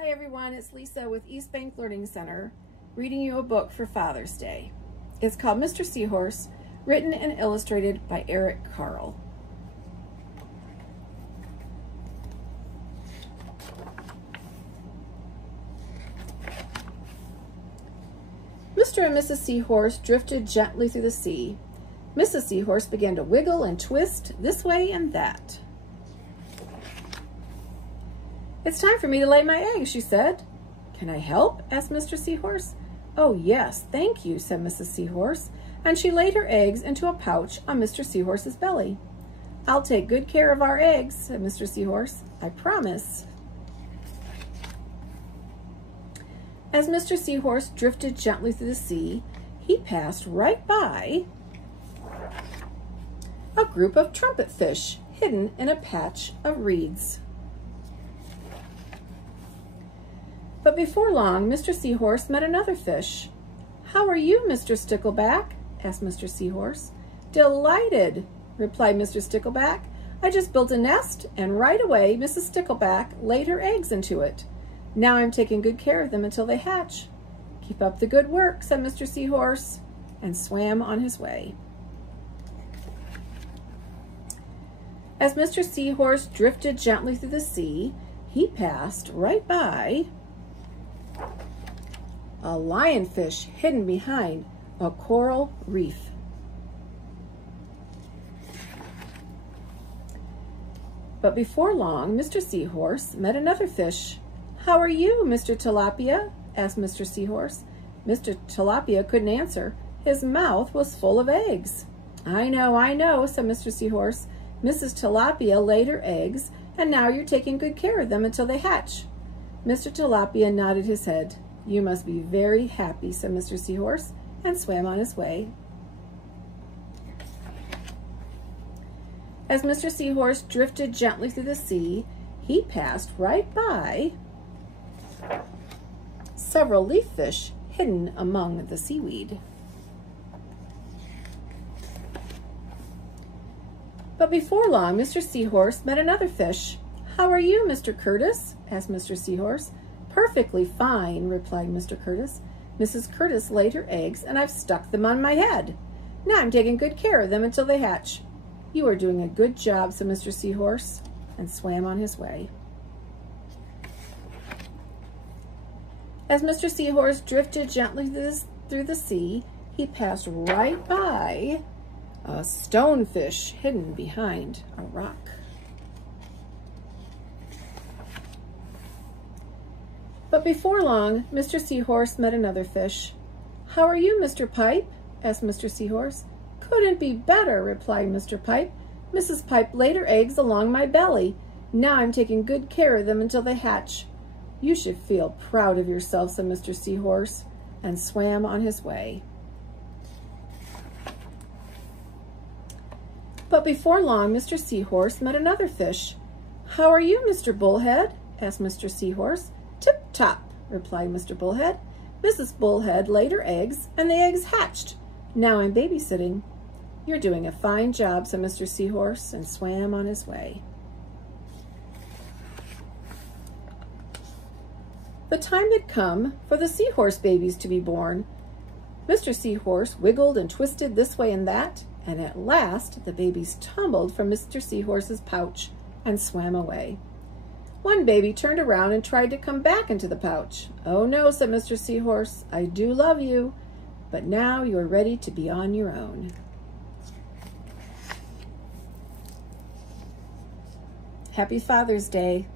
Hi everyone, it's Lisa with East Bank Learning Center, reading you a book for Father's Day. It's called Mr. Seahorse, written and illustrated by Carle. Mr. and Mrs. Seahorse drifted gently through the sea. Mrs. Seahorse began to wiggle and twist this way and that. "It's time for me to lay my eggs," she said. "Can I help?" asked Mr. Seahorse. "Oh, yes, thank you," said Mrs. Seahorse, and she laid her eggs into a pouch on Mr. Seahorse's belly. "I'll take good care of our eggs," said Mr. Seahorse. "I promise." As Mr. Seahorse drifted gently through the sea, he passed right by a group of trumpet fish hidden in a patch of reeds. But before long, Mr. Seahorse met another fish. "How are you, Mr. Stickleback?" asked Mr. Seahorse. "Delighted," replied Mr. Stickleback. "I just built a nest, and right away Mrs. Stickleback laid her eggs into it. Now I'm taking good care of them until they hatch." "Keep up the good work," said Mr. Seahorse, and swam on his way. As Mr. Seahorse drifted gently through the sea, he passed right by a lionfish hidden behind a coral reef. But before long, Mr. Seahorse met another fish. "How are you, Mr. Tilapia?" asked Mr. Seahorse. Mr. Tilapia couldn't answer. His mouth was full of eggs. I know," said Mr. Seahorse. "Mrs. Tilapia laid her eggs, and now you're taking good care of them until they hatch." Mr. Tilapia nodded his head. "You must be very happy," said Mr. Seahorse, and swam on his way. As Mr. Seahorse drifted gently through the sea, he passed right by several leaf fish hidden among the seaweed. But before long, Mr. Seahorse met another fish. "How are you, Mr. Curtis?" asked Mr. Seahorse. "Perfectly fine," replied Mr. Curtis. "Mrs. Curtis laid her eggs, and I've stuck them on my head. Now I'm taking good care of them until they hatch." "You are doing a good job," said Mr. Seahorse, and swam on his way. As Mr. Seahorse drifted gently through the sea, he passed right by a stonefish hidden behind a rock. But before long, Mr. Seahorse met another fish. "How are you, Mr. Pipe?" asked Mr. Seahorse. "Couldn't be better," replied Mr. Pipe. "Mrs. Pipe laid her eggs along my belly. Now I'm taking good care of them until they hatch." "You should feel proud of yourself," said Mr. Seahorse, and swam on his way. But before long, Mr. Seahorse met another fish. "How are you, Mr. Bullhead?" asked Mr. Seahorse. "Tip-top," replied Mr. Bullhead. "Mrs. Bullhead laid her eggs, and the eggs hatched. Now I'm babysitting." "You're doing a fine job," said Mr. Seahorse, and swam on his way. The time had come for the seahorse babies to be born. Mr. Seahorse wiggled and twisted this way and that, and at last the babies tumbled from Mr. Seahorse's pouch and swam away. One baby turned around and tried to come back into the pouch. "Oh no," said Mr. Seahorse, "I do love you, but now you are ready to be on your own." Happy Father's Day.